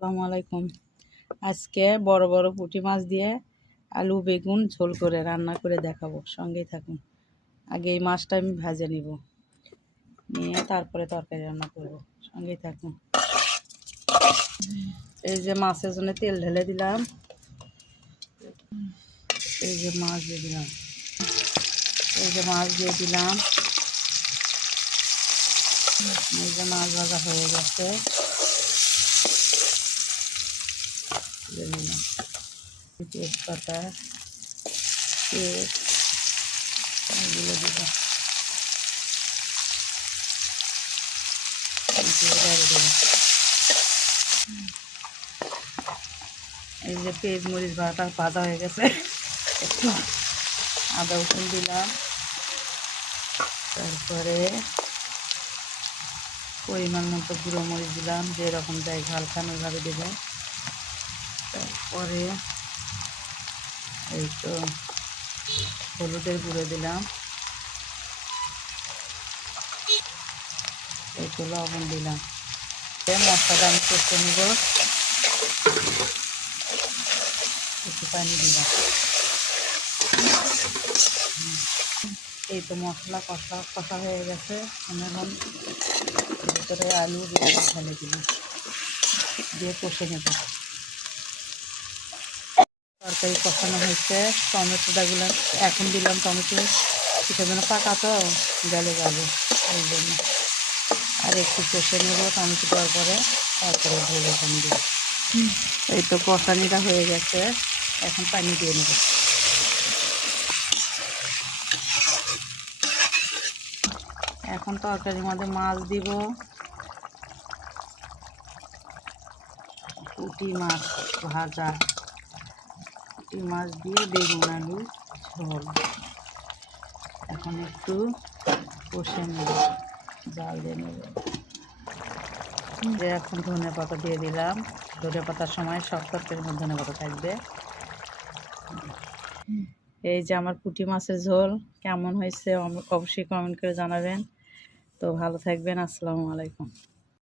আসসালামু আলাইকুম। আজকে বড় বড় পুঁটি মাছ দিয়ে আলু বেগুন ঝোল করে রান্না করে দেখাবো, সঙ্গেই থাকুন। আগে এই মাছটা আমি ভেজে নিব, নিয়ে তারপরে তরকারি রান্না করব, সঙ্গেই থাকুন। এই যে মাছের জন্য তেল ঢেলে দিলাম, এই যে মাছ দিয়ে দিলাম, এই যে মাছ দিয়ে দিলাম, এই যে মাছ ভাজা হয়ে গেছে, দিয়ে দিলাম তেজপাতা, পেঁয়াজ, এগুলো দিলাম, এই যে পেঁয়াজ মরিচ ভাজা হয়ে গেছে, একটু আদা রসুন দিলাম, তারপরে পরিমাণ মতো গুঁড়ো মরিচ দিলাম, যেরকম যাই ঝাল খান ওইভাবে দেবেন। তারপরে এই তো হলুদের গুঁড়ো দিলাম, এই তো লবণ দিলাম। মশলাটা আমি কষে নেব, একটু পানি দিলাম। এই তো মশলা কষা হয়ে গেছে, আমি এখন ভিতরে আলু ঢেলে দিলাম, দিয়ে কষে নেব। তরকারি কষানো হয়েছে, টমেটোটাগুলো এখন দিলাম, টমেটো সেটা যেন পাকা তো গেলে যাবে, এই জন্য আর একটু কষে নেব টমেটো দেওয়ার পরে, তারপরে ঝোলে পানি দেব। এই তো কষানিটা হয়ে গেছে, এখন পানি দিয়ে নেব। এখন তরকারির মধ্যে মাছ দিব, পুঁটি মাছ ভাজা, পুঁটি মাছ দিয়ে বেগুন আলু ঝোল। এখন একটু কষে নেব, জাল দিয়ে নেব। এখন ধনে পাতা দিয়ে দিলাম, ধনে পাতার সময় সব তরকারির মধ্যে ধনে পাতা থাকবে। এই যে আমার পুঁটি মাছের ঝোল কেমন হয়েছে অবশ্যই কমেন্ট করে জানাবেন। তো ভালো থাকবেন, আসসালামু আলাইকুম।